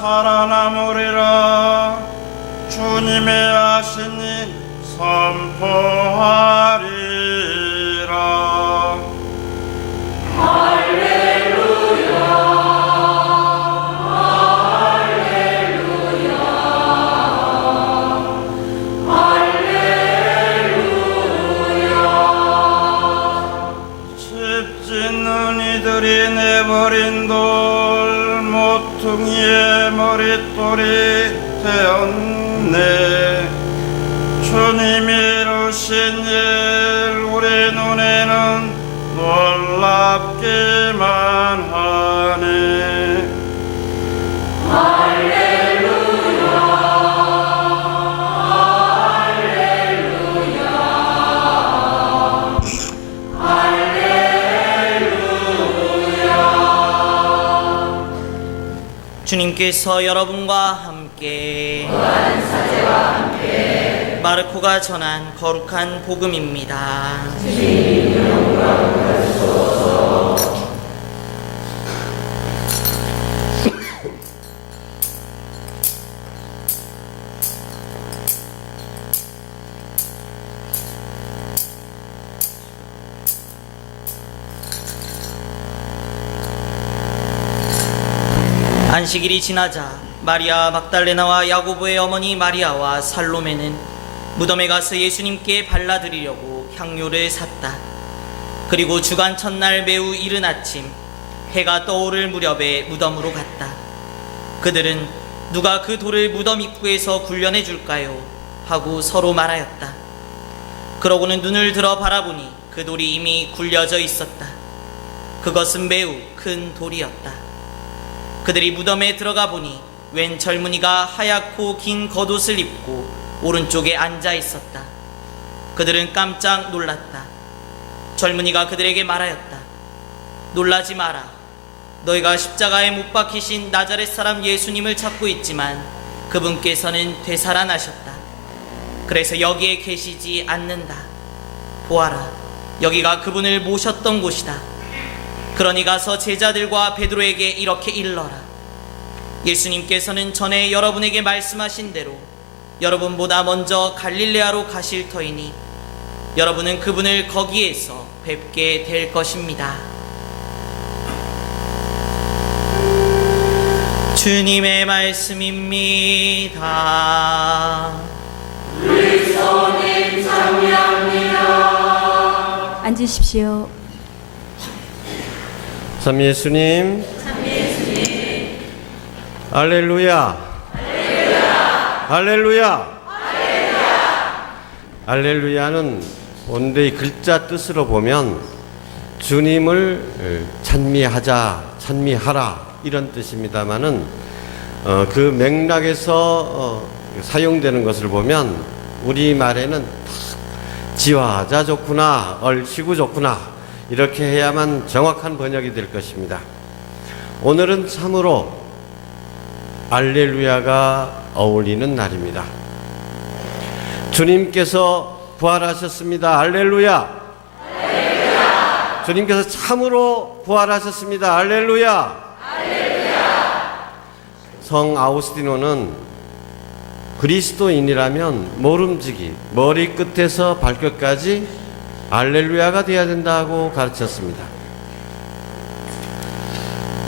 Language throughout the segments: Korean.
살아남으리라. 주님의 하신 일 선포하리라. 이들이 내버린 돌 모퉁이의 머릿돌이 되었네. 주님이 이루신 일 우리 눈에는 놀랍기만 하네. 주님께서 여러분과 함께 마르코가 전한 거룩한 복음입니다. 안식일이 지나자 마리아 막달레나와 야고보의 어머니 마리아와 살로메는 무덤에 가서 예수님께 발라드리려고 향료를 샀다. 그리고 주간 첫날 매우 이른 아침 해가 떠오를 무렵에 무덤으로 갔다. 그들은 누가 그 돌을 무덤 입구에서 굴려내 줄까요? 하고 서로 말하였다. 그러고는 눈을 들어 바라보니 그 돌이 이미 굴려져 있었다. 그것은 매우 큰 돌이었다. 그들이 무덤에 들어가 보니 웬 젊은이가 하얗고 긴 겉옷을 입고 오른쪽에 앉아 있었다. 그들은 깜짝 놀랐다. 젊은이가 그들에게 말하였다. 놀라지 마라. 너희가 십자가에 못 박히신 나자렛 사람 예수님을 찾고 있지만 그분께서는 되살아나셨다. 그래서 여기에 계시지 않는다. 보아라, 여기가 그분을 모셨던 곳이다. 그러니 가서 제자들과 베드로에게 이렇게 일러라. 예수님께서는 전에 여러분에게 말씀하신 대로 여러분보다 먼저 갈릴레아로 가실 터이니 여러분은 그분을 거기에서 뵙게 될 것입니다. 주님의 말씀입니다. 그리스도님 찬미합니다. 앉으십시오. 참 예수님, 할렐루야, 할렐루야, 할렐루야는 본데의 글자 뜻으로 보면 주님을 찬미하자, 찬미하라 이런 뜻입니다만은 그 맥락에서 사용되는 것을 보면 우리 말에는 지화자 좋구나, 얼씨구 좋구나 이렇게 해야만 정확한 번역이 될 것입니다. 오늘은 참으로 할렐루야가 어울리는 날입니다. 주님께서 부활하셨습니다. 할렐루야. 할렐루야. 주님께서 참으로 부활하셨습니다. 할렐루야. 할렐루야. 성 아우구스티노는 그리스도인이라면 모름지기 머리끝에서 발끝까지 할렐루야가 되어야 된다고 가르쳤습니다.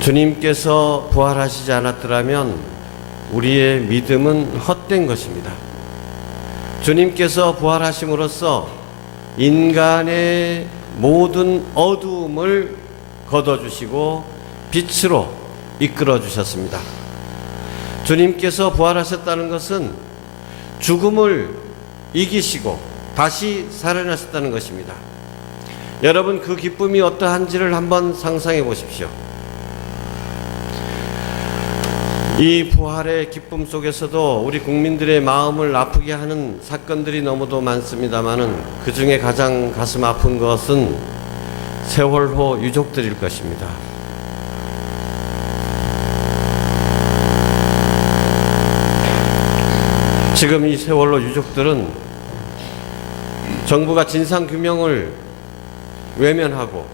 주님께서 부활하시지 않았더라면 우리의 믿음은 헛된 것입니다. 주님께서 부활하심으로써 인간의 모든 어두움을 걷어주시고 빛으로 이끌어 주셨습니다. 주님께서 부활하셨다는 것은 죽음을 이기시고 다시 살아나셨다는 것입니다. 여러분 그 기쁨이 어떠한지를 한번 상상해 보십시오. 이 부활의 기쁨 속에서도 우리 국민들의 마음을 아프게 하는 사건들이 너무도 많습니다마는 그 중에 가장 가슴 아픈 것은 세월호 유족들일 것입니다. 지금 이 세월호 유족들은 정부가 진상규명을 외면하고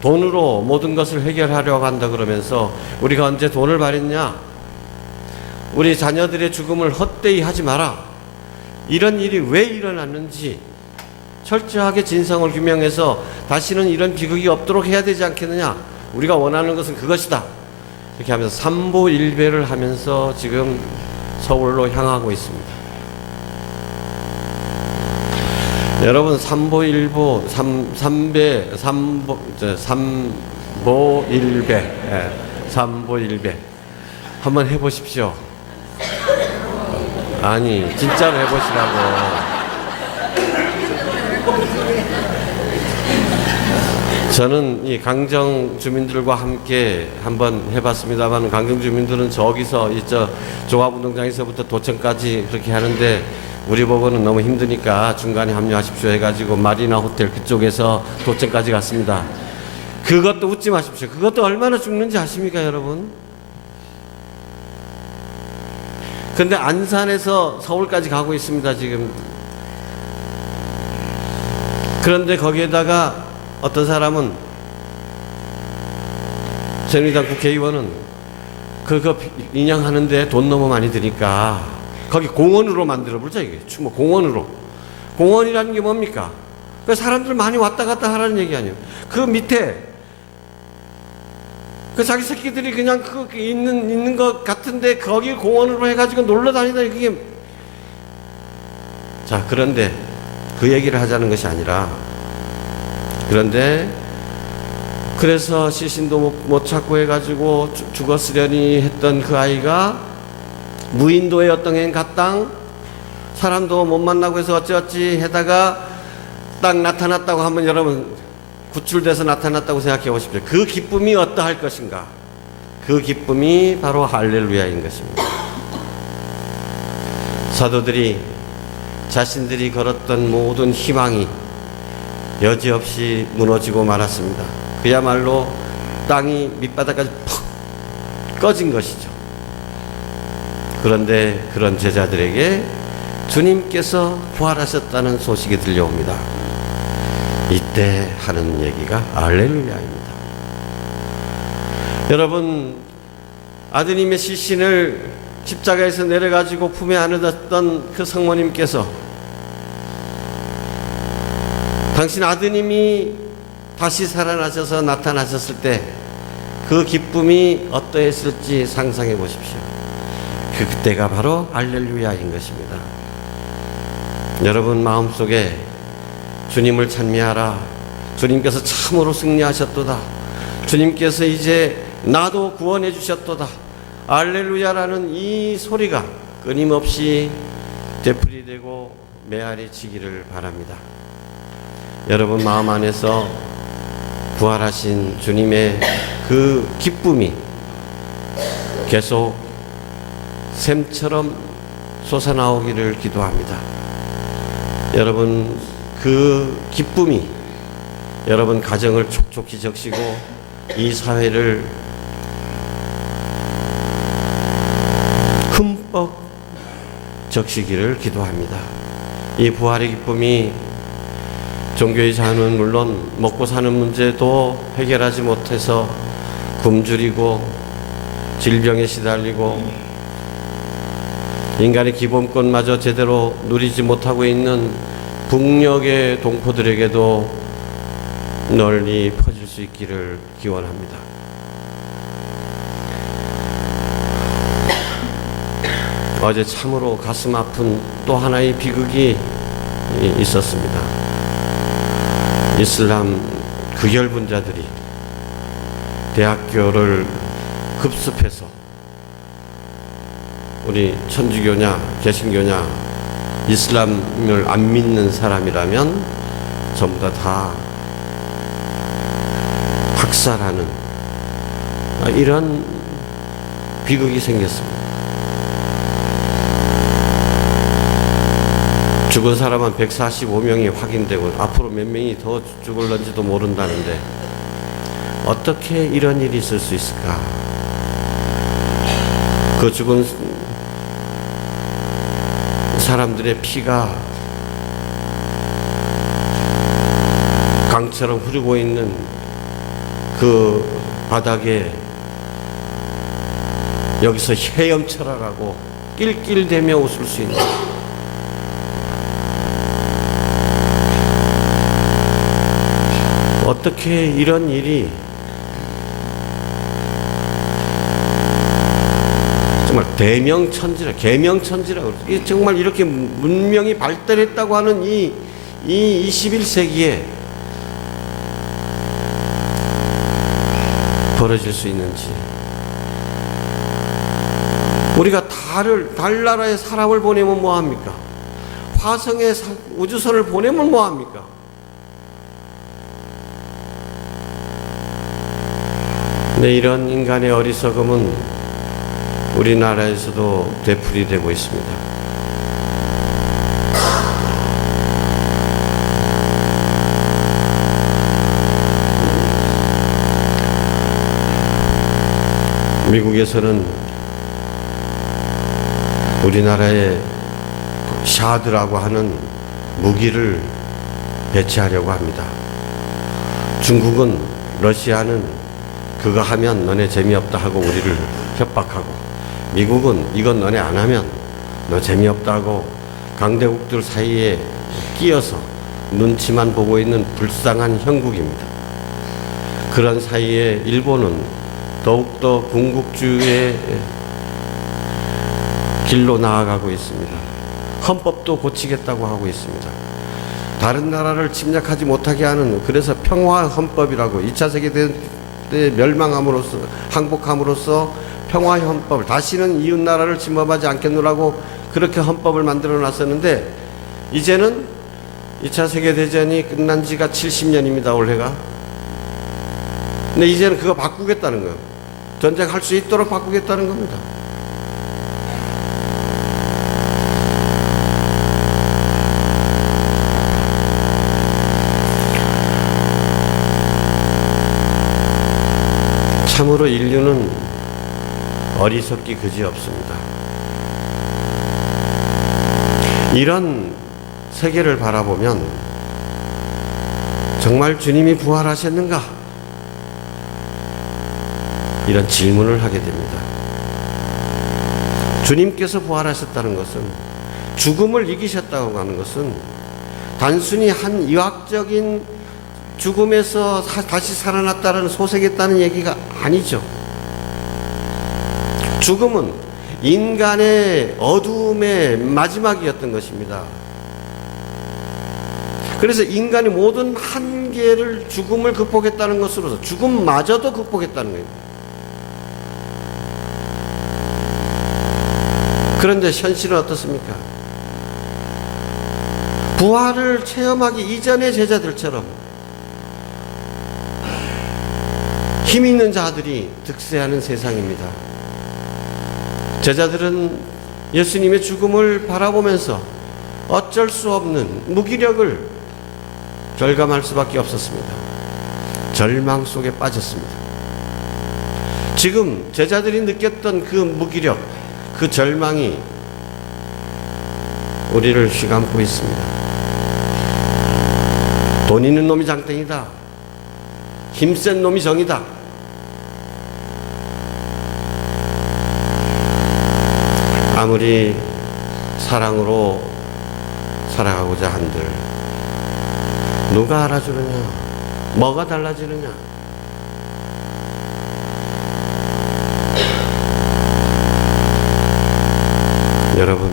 돈으로 모든 것을 해결하려고 한다 그러면서 우리가 언제 돈을 발했냐? 우리 자녀들의 죽음을 헛되이 하지 마라. 이런 일이 왜 일어났는지 철저하게 진상을 규명해서 다시는 이런 비극이 없도록 해야 되지 않겠느냐. 우리가 원하는 것은 그것이다. 이렇게 하면서 삼보일배를 하면서 지금 서울로 향하고 있습니다. 여러분, 삼보일배 한번 해보십시오. 아니, 진짜로 해보시라고. 저는 이 강정 주민들과 함께 한번 해봤습니다만, 강정 주민들은 저기서 저 종합운동장에서부터 도청까지 그렇게 하는데, 우리 보고는 너무 힘드니까 중간에 합류하십시오 해가지고 마리나 호텔 그쪽에서 도청까지 갔습니다. 그것도 웃지 마십시오. 그것도 얼마나 죽는지 아십니까, 여러분? 근데 안산에서 서울까지 가고 있습니다, 지금. 그런데 거기에다가 어떤 사람은, 새누리당 국회의원은 그거 인양하는데 돈 너무 많이 드니까 거기 공원으로 만들어 보자, 이게. 뭐 공원으로. 공원이라는 게 뭡니까? 그 사람들 많이 왔다 갔다 하라는 얘기 아니에요. 그 밑에 그 자기 새끼들이 그냥 그 있는 것 같은데 거기 공원으로 해가지고 놀러 다니다, 그게. 자, 그런데 그 얘기를 하자는 것이 아니라, 그런데 그래서 시신도 못 찾고 해가지고 죽었으려니 했던 그 아이가 무인도에 어떤 애 갔당, 사람도 못 만나고 해서 어찌어찌 해다가 딱 나타났다고 하면, 여러분 구출돼서 나타났다고 생각해 보십시오. 그 기쁨이 어떠할 것인가? 그 기쁨이 바로 할렐루야인 것입니다. 사도들이 자신들이 걸었던 모든 희망이 여지없이 무너지고 말았습니다. 그야말로 땅이 밑바닥까지 퍽 꺼진 것이죠. 그런데 그런 제자들에게 주님께서 부활하셨다는 소식이 들려옵니다. 이때 하는 얘기가 할렐루야입니다. 여러분, 아드님의 시신을 십자가에서 내려가지고 품에 안으셨던 그 성모님께서 당신 아드님이 다시 살아나셔서 나타나셨을 때 그 기쁨이 어떠했을지 상상해 보십시오. 그때가 바로 할렐루야인 것입니다. 여러분 마음속에 주님을 찬미하라. 주님께서 참으로 승리하셨도다. 주님께서 이제 나도 구원해 주셨도다. 할렐루야라는 이 소리가 끊임없이 되풀이되고 메아리치기를 바랍니다. 여러분 마음 안에서 부활하신 주님의 그 기쁨이 계속 샘처럼 솟아나오기를 기도합니다. 여러분 그 기쁨이 여러분 가정을 촉촉히 적시고 이 사회를 흠뻑 적시기를 기도합니다. 이 부활의 기쁨이 종교의 자유는 물론 먹고 사는 문제도 해결하지 못해서 굶주리고 질병에 시달리고 인간의 기본권마저 제대로 누리지 못하고 있는 북녘의 동포들에게도 널리 퍼질 수 있기를 기원합니다. 어제 참으로 가슴 아픈 또 하나의 비극이 있었습니다. 이슬람 극열분자들이 대학교를 급습해서 우리 천주교냐 개신교냐 이슬람을 안 믿는 사람이라면 전부 다 학살하는 이런 비극이 생겼습니다. 죽은 사람은 145명이 확인되고 앞으로 몇 명이 더 죽을런지도 모른다는데 어떻게 이런 일이 있을 수 있을까? 그 죽은 사람들의 피가 강처럼 흐르고 있는 그 바닥에 여기서 헤엄쳐나가고 낄낄대며 웃을 수 있는, 어떻게 이런 일이 정말 대명천지라, 계명천지라, 이게 정말 이렇게 문명이 발달했다고 하는 이 21세기에 벌어질 수 있는지. 우리가 달나라에 사람을 보내면 뭐합니까? 화성에 우주선을 보내면 뭐합니까? 근데 이런 인간의 어리석음은 우리나라에서도 되풀이되고 있습니다. 미국에서는 우리나라에 샤드라고 하는 무기를 배치하려고 합니다. 중국은, 러시아는 그거 하면 너네 재미없다 하고 우리를 협박하고, 미국은 이건 너네 안 하면 너 재미없다 하고 강대국들 사이에 끼어서 눈치만 보고 있는 불쌍한 형국입니다. 그런 사이에 일본은 더욱더 군국주의의 길로 나아가고 있습니다. 헌법도 고치겠다고 하고 있습니다. 다른 나라를 침략하지 못하게 하는, 그래서 평화헌법이라고 2차 세계대전 때 멸망함으로써, 항복함으로써 평화헌법을, 다시는 이웃나라를 침범하지 않겠노라고 그렇게 헌법을 만들어 놨었는데, 이제는 2차 세계대전이 끝난 지가 70년입니다, 올해가. 근데 이제는 그거 바꾸겠다는 거예요. 전쟁할 수 있도록 바꾸겠다는 겁니다. 참으로 인류는 어리석기 그지없습니다. 이런 세계를 바라보면 정말 주님이 부활하셨는가? 이런 질문을 하게 됩니다. 주님께서 부활하셨다는 것은, 죽음을 이기셨다고 하는 것은 단순히 한 의학적인 죽음에서 다시 살아났다는, 소생했다는 얘기가 아니죠. 죽음은 인간의 어두움의 마지막이었던 것입니다. 그래서 인간의 모든 한계를, 죽음을 극복했다는 것으로서 죽음마저도 극복했다는 거예요. 그런데 현실은 어떻습니까? 부활을 체험하기 이전의 제자들처럼 힘 있는 자들이 득세하는 세상입니다. 제자들은 예수님의 죽음을 바라보면서 어쩔 수 없는 무기력을 절감할 수밖에 없었습니다. 절망 속에 빠졌습니다. 지금 제자들이 느꼈던 그 무기력, 그 절망이 우리를 휘감고 있습니다. 돈 있는 놈이 장땡이다. 힘센 놈이 정이다. 아무리 사랑으로 살아가고자 한들 누가 알아주느냐? 뭐가 달라지느냐? 여러분,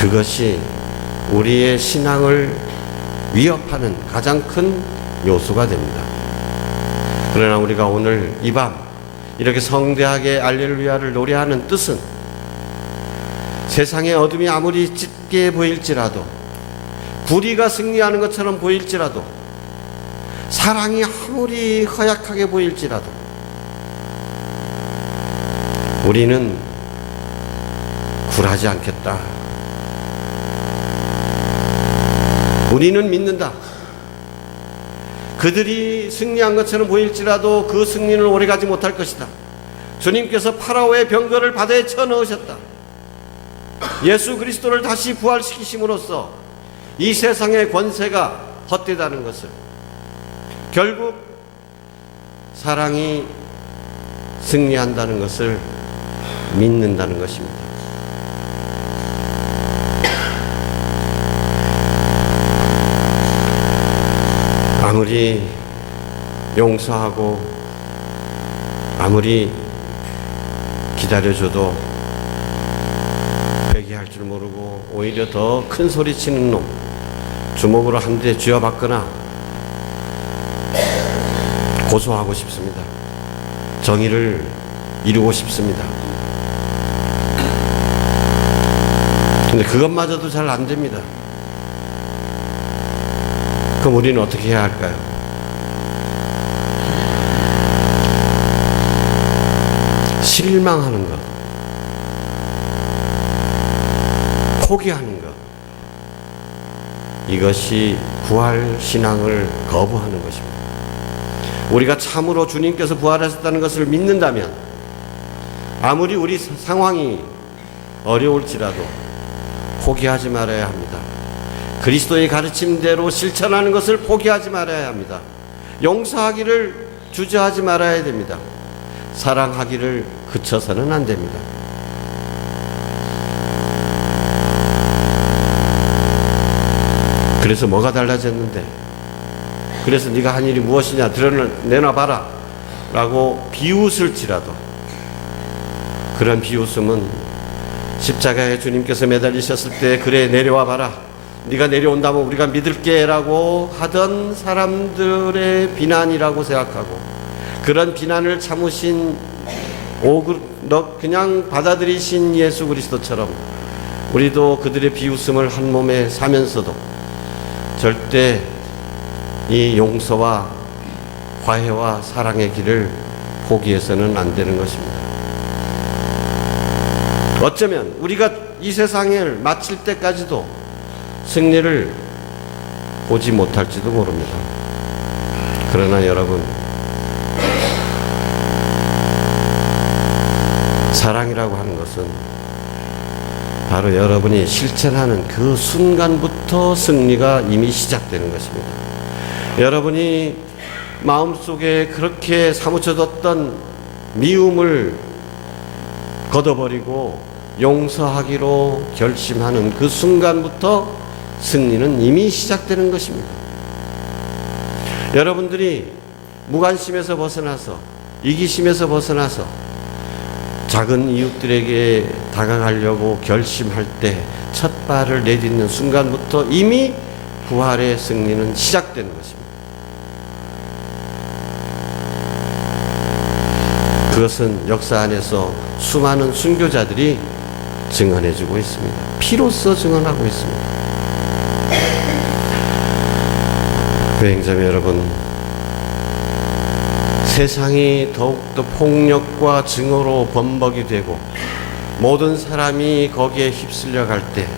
그것이 우리의 신앙을 위협하는 가장 큰 요소가 됩니다. 그러나 우리가 오늘 이 밤 이렇게 성대하게 알렐루야를 노래하는 뜻은, 세상의 어둠이 아무리 짙게 보일지라도, 불의가 승리하는 것처럼 보일지라도, 사랑이 아무리 허약하게 보일지라도, 우리는 굴하지 않겠다. 우리는 믿는다. 그들이 승리한 것처럼 보일지라도 그 승리는 오래가지 못할 것이다. 주님께서 파라오의 병거를 바다에 쳐넣으셨다. 예수 그리스도를 다시 부활시키심으로써 이 세상의 권세가 헛되다는 것을, 결국 사랑이 승리한다는 것을 믿는다는 것입니다. 아무리 용서하고 아무리 기다려줘도 회개할 줄 모르고 오히려 더 큰 소리 치는 놈, 주먹으로 한 대 쥐어박거나 고소하고 싶습니다. 정의를 이루고 싶습니다. 근데 그것마저도 잘 안 됩니다. 그럼 우리는 어떻게 해야 할까요? 실망하는 것, 포기하는 것, 이것이 부활 신앙을 거부하는 것입니다. 우리가 참으로 주님께서 부활하셨다는 것을 믿는다면 아무리 우리 상황이 어려울지라도 포기하지 말아야 합니다. 그리스도의 가르침대로 실천하는 것을 포기하지 말아야 합니다. 용서하기를 주저하지 말아야 됩니다. 사랑하기를 그쳐서는 안 됩니다. 그래서 뭐가 달라졌는데? 그래서 네가 한 일이 무엇이냐 내놔봐라 라고 비웃을지라도 그런 비웃음은 십자가에 주님께서 매달리셨을 때 그래 내려와 봐라, 네가 내려온다면 우리가 믿을게 라고 하던 사람들의 비난이라고 생각하고 그런 비난을 참으신 그냥 받아들이신 예수 그리스도처럼 우리도 그들의 비웃음을 한 몸에 사면서도 절대 이 용서와 화해와 사랑의 길을 포기해서는 안 되는 것입니다. 어쩌면 우리가 이 세상을 마칠 때까지도 승리를 보지 못할지도 모릅니다. 그러나 여러분, 사랑이라고 하는 것은 바로 여러분이 실천하는 그 순간부터 승리가 이미 시작되는 것입니다. 여러분이 마음속에 그렇게 사무쳐뒀던 미움을 걷어버리고 용서하기로 결심하는 그 순간부터 승리는 이미 시작되는 것입니다. 여러분들이 무관심에서 벗어나서 이기심에서 벗어나서 작은 이웃들에게 다가가려고 결심할 때 첫 발을 내딛는 순간부터 이미 부활의 승리는 시작되는 것입니다. 그것은 역사 안에서 수많은 순교자들이 증언해주고 있습니다. 피로써 증언하고 있습니다. 교행자매 여러분, 세상이 더욱더 폭력과 증오로 범벅이 되고 모든 사람이 거기에 휩쓸려 갈 때,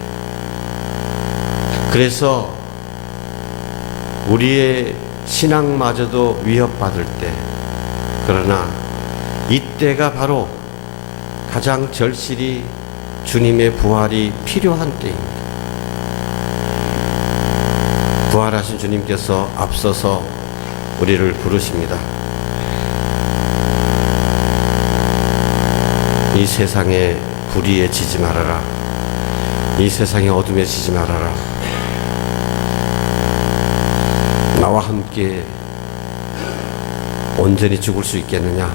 그래서 우리의 신앙마저도 위협받을 때, 그러나 이때가 바로 가장 절실히 주님의 부활이 필요한 때입니다. 부활하신 주님께서 앞서서 우리를 부르십니다. 이 세상의 불의에 지지 말아라. 이 세상의 어둠에 지지 말아라. 나와 함께 온전히 죽을 수 있겠느냐?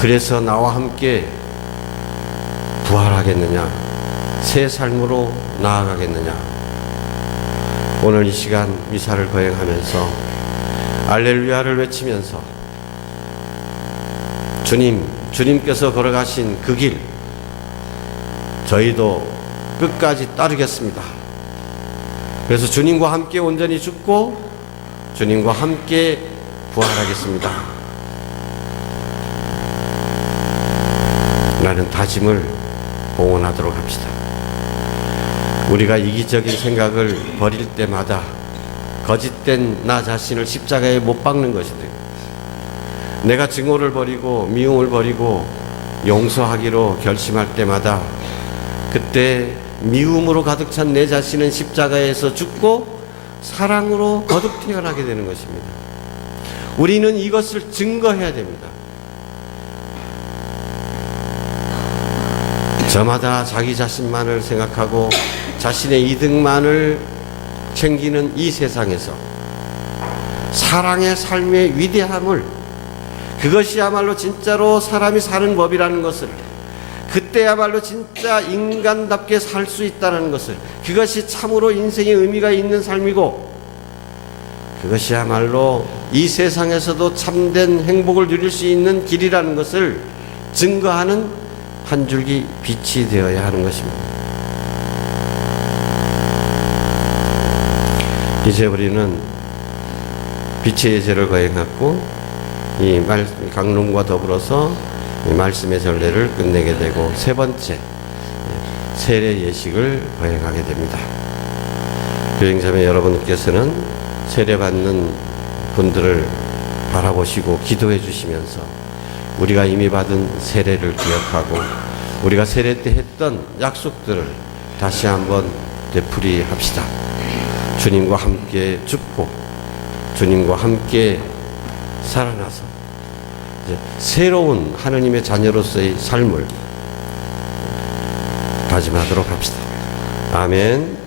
그래서 나와 함께 부활하겠느냐? 새 삶으로 나아가겠느냐? 오늘 이 시간 미사를 거행하면서 알렐루야를 외치면서 주님께서 걸어가신 그 길 저희도 끝까지 따르겠습니다. 그래서 주님과 함께 온전히 죽고 주님과 함께 부활하겠습니다 라는 다짐을 봉헌하도록 합시다. 우리가 이기적인 생각을 버릴 때마다 거짓된 나 자신을 십자가에 못 박는 것이다. 내가 증오를 버리고 미움을 버리고 용서하기로 결심할 때마다 그때 미움으로 가득 찬 내 자신은 십자가에서 죽고 사랑으로 거듭 태어나게 되는 것입니다. 우리는 이것을 증거해야 됩니다. 저마다 자기 자신만을 생각하고 자신의 이득만을 챙기는 이 세상에서 사랑의 삶의 위대함을, 그것이야말로 진짜로 사람이 사는 법이라는 것을, 그때야말로 진짜 인간답게 살 수 있다는 것을, 그것이 참으로 인생의 의미가 있는 삶이고, 그것이야말로 이 세상에서도 참된 행복을 누릴 수 있는 길이라는 것을 증거하는 한 줄기 빛이 되어야 하는 것입니다. 이제 우리는 빛의 예제를 거행하고 이 강론과 더불어서 이 말씀의 전례를 끝내게 되고 세 번째 세례 예식을 거행하게 됩니다. 교행자매 여러분께서는 세례받는 분들을 바라보시고 기도해 주시면서 우리가 이미 받은 세례를 기억하고 우리가 세례 때 했던 약속들을 다시 한번 되풀이합시다. 주님과 함께 죽고 주님과 함께 살아나서 이제 새로운 하느님의 자녀로서의 삶을 다짐하도록 합시다. 아멘.